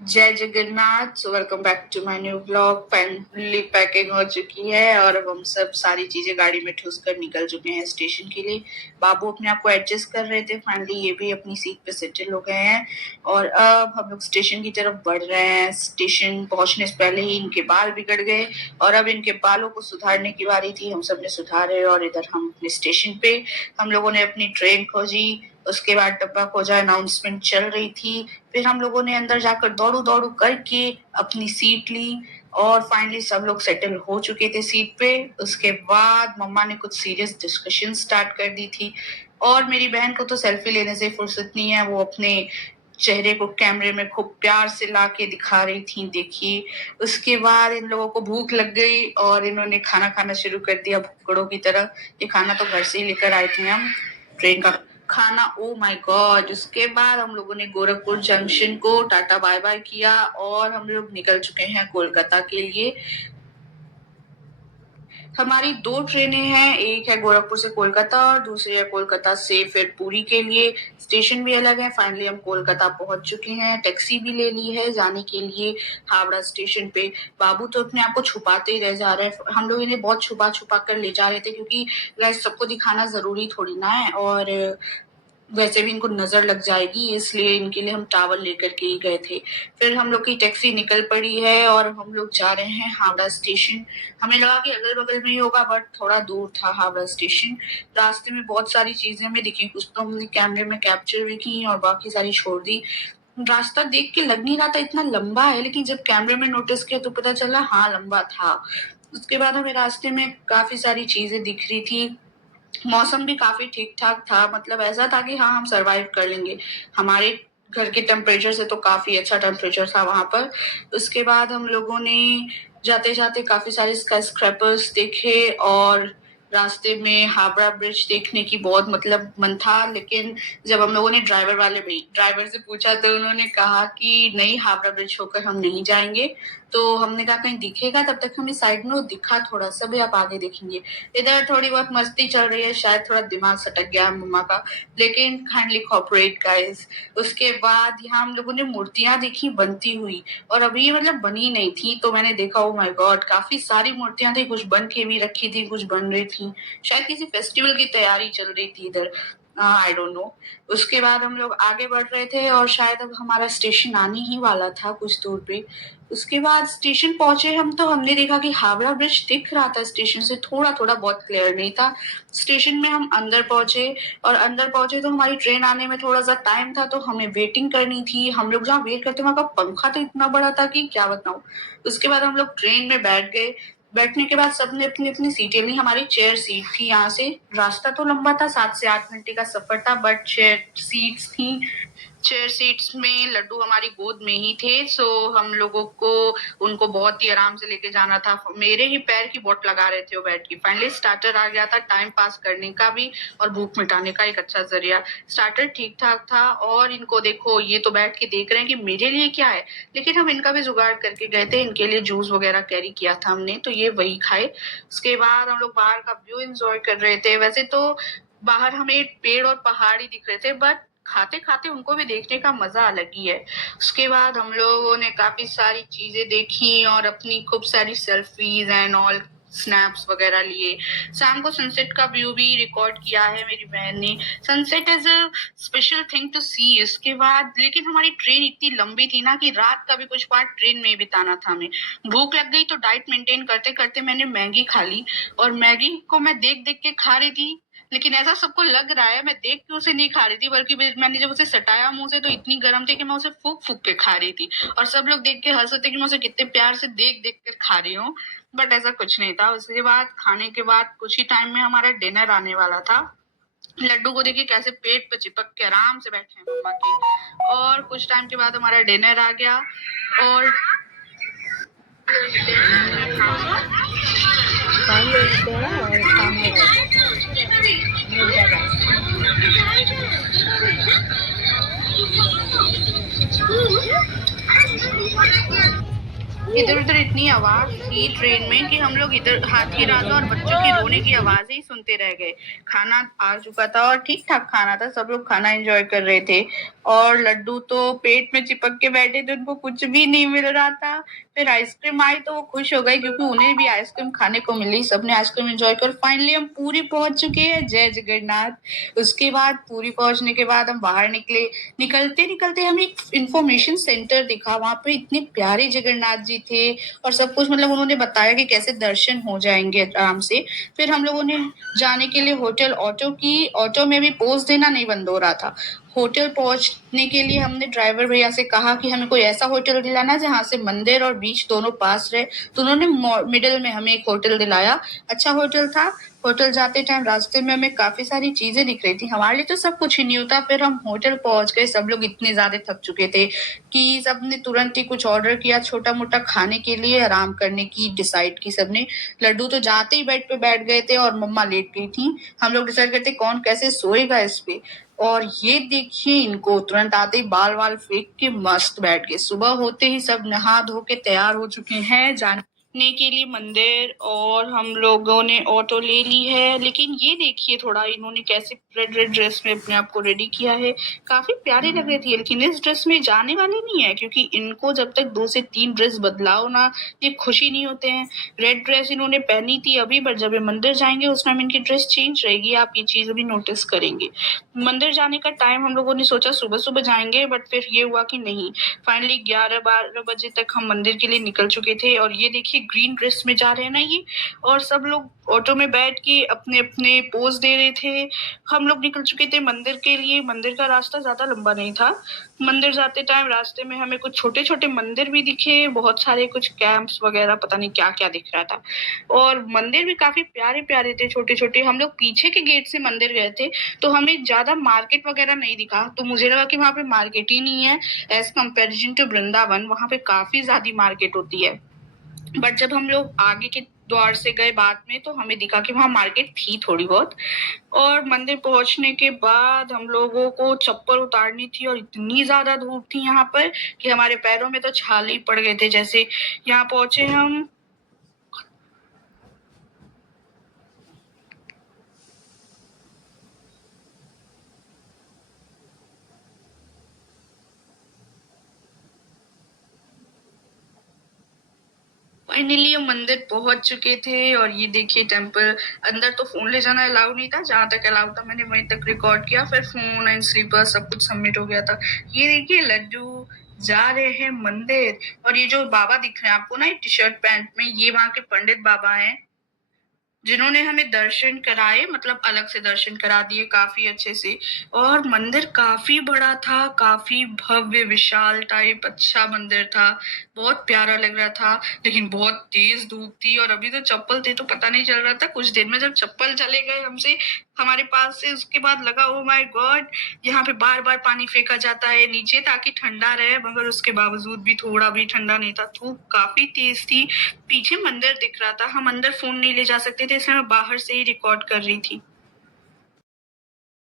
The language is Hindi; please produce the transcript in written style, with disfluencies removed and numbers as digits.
जय Jagannath. So welcome back to my new blog. Finally packing हो चुकी है और अब हम सब सारी चीजें गाड़ी में ठूस कर निकल चुके हैं स्टेशन के लिए। बाबू अपने आप को एडजस्ट कर रहे थे, फाइनली ये भी अपनी सीट पे सेटल हो गए हैं और अब हम लोग स्टेशन की तरफ बढ़ रहे हैं। स्टेशन पहुंचने से पहले ही इनके बाल बिगड़ गए और अब इनके बालों को सुधारने की बारी थी। हम सब ने सुधारे और इधर हम अपने स्टेशन पे हम लोगों ने अपनी ट्रेन खोजी। उसके बाद डब्बा खोजा, अनाउंसमेंट चल रही थी। फिर हम लोगों ने अंदर जाकर दौड़ू दौड़ू करके अपनी सीट ली और फाइनली सब लोग सेटल हो चुके थे सीट पे। उसके बाद मम्मा ने कुछ सीरियस डिस्कशन स्टार्ट कर दी थी और मेरी बहन को तो सेल्फी लेने से फुर्सत नहीं है। वो अपने चेहरे को कैमरे में खूब प्यार से ला के दिखा रही थी, देखिए। उसके बाद इन लोगों को भूख लग गई और इन्होंने खाना खाना शुरू कर दिया भुक्कड़ों की तरह। ये खाना तो घर से ही लेकर आए थे हम, ट्रेन का खाना। Oh my God. उसके बाद हम लोगों ने गोरखपुर जंक्शन को टाटा बाय बाय किया और हम लोग निकल चुके हैं कोलकाता के लिए। हमारी 2 ट्रेनें हैं, एक है गोरखपुर से कोलकाता और दूसरी है कोलकाता से फिर पुरी के लिए। स्टेशन भी अलग है। फाइनली हम कोलकाता पहुंच चुके हैं। टैक्सी भी ले ली है जाने के लिए हावड़ा स्टेशन पे। बाबू तो अपने आप को छुपाते ही रह जा रहे हैं। हम लोग इन्हें बहुत छुपा छुपा कर ले जा रहे थे क्योंकि गाइस सबको दिखाना जरूरी थोड़ी ना है और वैसे भी इनको नजर लग जाएगी, इसलिए इनके लिए हम टावल लेकर के ही गए थे। फिर हम लोग की टैक्सी निकल पड़ी है और हम लोग जा रहे हैं हावड़ा स्टेशन। हमें लगा कि अगल बगल में ही होगा बट थोड़ा दूर था हावड़ा स्टेशन। रास्ते में बहुत सारी चीजें हमें दिखी, कुछ तो हमने कैमरे में कैप्चर भी की और बाकी सारी छोड़ दी। रास्ता देख के लग नहीं रहा था इतना लंबा है, लेकिन जब कैमरे में नोटिस किया तो पता चला हाँ लंबा था। उसके बाद हमें रास्ते में काफी सारी चीजें दिख रही थी। मौसम भी काफी ठीक ठाक था, मतलब ऐसा था कि हाँ हम सरवाइव कर लेंगे। हमारे घर के टेम्परेचर से तो काफी अच्छा टेम्परेचर था वहां पर। उसके बाद हम लोगों ने जाते जाते काफी सारे स्काई स्क्रैपर्स देखे और रास्ते में हावड़ा ब्रिज देखने की बहुत मतलब मन था, लेकिन जब हम लोगों ने ड्राइवर से पूछा तो उन्होंने कहा कि नहीं, हावड़ा ब्रिज होकर हम नहीं जाएंगे। तो हमने कहा कहीं दिखेगा, तब तक हमें साइड में वो दिखा थोड़ा सा भी, आप आगे देखेंगे। इधर थोड़ी बहुत मस्ती चल रही है, शायद थोड़ा दिमाग सटक गया मम्मा का, लेकिन काइंडली कोऑपरेट गाइस। उसके बाद यहाँ हम लोगों ने मूर्तियां देखी बनती हुई और अभी मतलब बनी नहीं थी, तो मैंने देखा ओ माय गॉड काफी सारी मूर्तियां थी। कुछ बन के भी रखी थी, कुछ बन रही थी, शायद किसी फेस्टिवल की तैयारी चल रही थी इधर, आई डोंट नो। उसके बाद हम लोग आगे बढ़ रहे थे और शायद अब हमारा स्टेशन आने ही वाला था कुछ दूर पे। उसके बाद स्टेशन पहुंचे हम तो हमने देखा कि हावड़ा ब्रिज दिख रहा था स्टेशन से, थोड़ा थोड़ा, बहुत क्लियर नहीं था। स्टेशन में हम अंदर पहुंचे और अंदर पहुंचे तो हमारी ट्रेन आने में थोड़ा सा टाइम था, तो हमें वेटिंग करनी थी। हम लोग जहाँ वेट करते वहां का पंखा तो इतना बड़ा था कि क्या बताऊं। उसके बाद हम लोग ट्रेन में बैठ गए। बैठने के बाद सबने अपनी अपनी सीटें ली। हमारी चेयर सीट थी। यहाँ से रास्ता तो लंबा था, 7 से 8 घंटे का सफर था, बट चेयर सीट्स थी। चेयर सीट्स में लड्डू हमारी गोद में ही थे, सो हम लोगों को उनको बहुत ही आराम से लेके जाना था। मेरे ही पैर की बोट लगा रहे थे वो बैठ के। फाइनली स्टार्टर आ गया था, टाइम पास करने का भी और भूख मिटाने का एक अच्छा जरिया। स्टार्टर ठीक ठाक था और इनको देखो, ये तो बैठ के देख रहे हैं कि मेरे लिए क्या है, लेकिन हम इनका भी जुगाड़ करके गए थे। इनके लिए जूस वगैरह कैरी किया था हमने, तो ये वही खाए। उसके बाद हम लोग बाहर का व्यू एंजॉय कर रहे थे। वैसे तो बाहर हमें पेड़ और पहाड़ ही दिख रहे थे, बट खाते खाते उनको भी देखने का मजा अलग ही है। उसके बाद हम लोगों ने काफी सारी चीजें देखी और अपनी खूब सारी सेल्फीज एंड ऑल स्नैप्स वगैरह लिए। शाम को सनसेट का व्यू भी रिकॉर्ड किया है मेरी बहन ने। Sunset is a special thing to see. उसके बाद लेकिन हमारी ट्रेन इतनी लंबी थी ना कि रात का भी कुछ पार्ट ट्रेन में ही बिताना था हमें। भूख लग गई तो डाइट मेंटेन करते करते मैंने मैगी खा ली और मैगी को मैं देख देख के खा रही थी, लेकिन ऐसा सबको लग रहा है मैं देख के उसे नहीं खा रही थी, बल्कि मैंने जब उसे सटाया मुंह से तो इतनी गर्म थी कि मैं उसे फूक फूक के खा रही थी और सब लोग देख के हंस रहे थे कि मैं उसे कितने प्यार से देख देख कर खा रही हूँ, बट ऐसा कुछ नहीं था। उसके बाद खाने के बाद कुछ ही टाइम में हमारा डिनर आने वाला था। लड्डू को देखिए कैसे पेट पे चिपक के आराम से बैठे हैं मम्मा के। और कुछ टाइम के बाद हमारा डिनर आ गया और इधर उधर इतनी आवाज थी ट्रेन में कि हम लोग इधर हाथी राजा और बच्चों की रोने की आवाजें ही सुनते रह गए। खाना आ चुका था और ठीक ठाक खाना था, सब लोग खाना एंजॉय कर रहे थे। और लड्डू तो पेट में चिपक के बैठे थे, उनको कुछ भी नहीं मिल रहा था। फिर आइसक्रीम आई तो वो खुश हो गए क्योंकि उन्हें भी आइसक्रीम खाने को मिली। सबने आइसक्रीम एंजॉय कर फाइनली हम पूरी पहुंच चुके हैं। जय जगन्नाथ। उसके बाद पूरी पहुंचने के बाद हम बाहर निकले। निकलते निकलते हमें एक इंफॉर्मेशन सेंटर दिखा। वहां पे इतने प्यारे जगन्नाथ जी थे और सब कुछ मतलब उन्होंने बताया कि कैसे दर्शन हो जाएंगे आराम से। फिर हम लोगों ने जाने के लिए होटल ऑटो की। ऑटो में भी पोज देना नहीं बंद हो रहा था। होटल पहुंचने के लिए हमने ड्राइवर भैया से कहा कि हमें कोई ऐसा होटल दिलाना जहाँ से मंदिर और बीच दोनों पास रहे। तो उन्होंने मिडिल में हमें एक होटल दिलाया। अच्छा होटल था। होटल जाते टाइम रास्ते में हमें काफी सारी चीजें दिख रही थी। हमारे लिए तो सब कुछ ही न्यू था। फिर हम होटल पहुंच गए। सब लोग इतने ज्यादा थक चुके थे कि सबने तुरंत ही कुछ ऑर्डर किया छोटा मोटा खाने के लिए। आराम करने की डिसाइड की सबने। लड्डू तो जाते ही बेड पे बैठ गए थे और मम्मा लेट गई थी। हम लोग डिसाइड करते कौन कैसे सोएगा इस पे। और ये देखिए इनको तुरंत आते ही बाल वाल फेंक के मस्त बैठ गए। सुबह होते ही सब नहा धो के तैयार हो चुके हैं जाने के लिए मंदिर। और हम लोगों ने ऑटो ले ली है। लेकिन ये देखिए थोड़ा इन्होंने कैसे रेड रेड ड्रेस में अपने आप को रेडी किया है। काफी प्यारे लग रहे थे। लेकिन इस ड्रेस में जाने वाले नहीं है क्योंकि इनको जब तक 2 से 3 ड्रेस बदलाओ ना ये खुश ही नहीं होते हैं। रेड ड्रेस इन्होंने पहनी थी अभी, बट जब ये मंदिर जाएंगे उस टाइम इनकी ड्रेस चेंज रहेगी। आप ये चीज अभी नोटिस करेंगे। मंदिर जाने का टाइम हम लोगों ने सोचा सुबह सुबह जाएंगे, बट फिर ये हुआ कि नहीं। फाइनली 11-12 बजे तक हम मंदिर के लिए निकल चुके थे। और ये देखिए ग्रीन ड्रेस में जा रहे हैं ना ये। और सब लोग ऑटो में बैठ के अपने अपने पोज दे रहे थे। हम लोग निकल चुके थे मंदिर के लिए। मंदिर का रास्ता ज्यादा लंबा नहीं था। मंदिर जाते टाइम रास्ते में हमें कुछ छोटे छोटे मंदिर भी दिखे। बहुत सारे कुछ कैंप्स वगैरह पता नहीं क्या क्या दिख रहा था। और मंदिर भी काफी प्यारे प्यारे थे छोटे छोटे। हम लोग पीछे के गेट से मंदिर गए थे तो हमें ज्यादा मार्केट वगैरह नहीं दिखा। तो मुझे लगा कि वहां पे मार्केट ही नहीं है एज कंपेरिजन टू वृंदावन। वहां पे काफी ज्यादा मार्केट होती है। बट जब हम लोग आगे के द्वार से गए बाद में तो हमें दिखा कि वहां मार्केट थी थोड़ी बहुत। और मंदिर पहुंचने के बाद हम लोगों को चप्पल उतारनी थी और इतनी ज्यादा धूप थी यहाँ पर कि हमारे पैरों में तो छाले ही पड़ गए थे। जैसे यहाँ पहुंचे हम। फाइनली हम मंदिर पहुंच चुके थे। और ये देखिए टेम्पल। अंदर तो फोन ले जाना अलाउ नहीं था। जहां तक अलाउ था मैंने वहीं तक रिकॉर्ड किया। फिर फोन एंड स्लीपर सब कुछ सबमिट हो गया था। ये देखिए लड्डू जा रहे हैं मंदिर। और ये जो बाबा दिख रहे हैं आपको ना टी शर्ट पैंट में, ये वहां के पंडित बाबा हैं जिन्होंने हमें दर्शन कराए। मतलब अलग से दर्शन करा दिए काफी अच्छे से। और मंदिर काफी बड़ा था। काफी भव्य विशाल टाइप अच्छा मंदिर था। बहुत प्यारा लग रहा था। लेकिन बहुत तेज धूप थी और अभी तो चप्पल थे तो पता नहीं चल रहा था। कुछ देर में जब चप्पल चले गए हमसे हमारे पास से उसके बाद लगा ओ माय गॉड। यहाँ पे बार बार पानी फेंका जाता है नीचे ताकि ठंडा रहे, मगर उसके बावजूद भी थोड़ा भी ठंडा नहीं था। धूप काफी तेज थी। पीछे मंदिर दिख रहा था। हम अंदर फोन नहीं ले जा सकते थे इसलिए मैं बाहर से ही रिकॉर्ड कर रही थी।